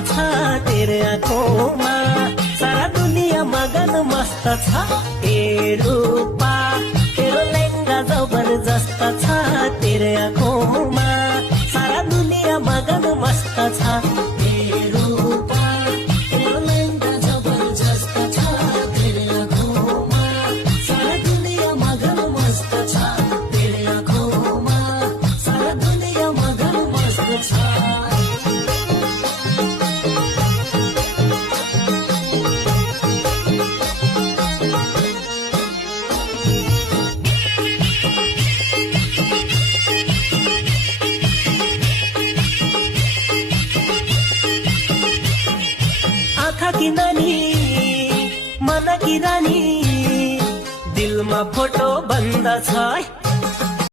छ तेरे आँखोमा, सारा दुनिया मगन मस्त छ ए रूपा, तेरो लेंगा जबरजस्त छ तेरे आँखोमा, सारा दुनिया मगन मस्त छ ए रूपा, तेरो लेंगा जबरजस्त छ तेरे आँखोमा, सारा दुनिया मगन मस्त छ तेरे आँखोमा, सारा दुनिया मगन मस्त छ। आँखा की नानी मन की रानी, दिलमा फोटो बन्द छ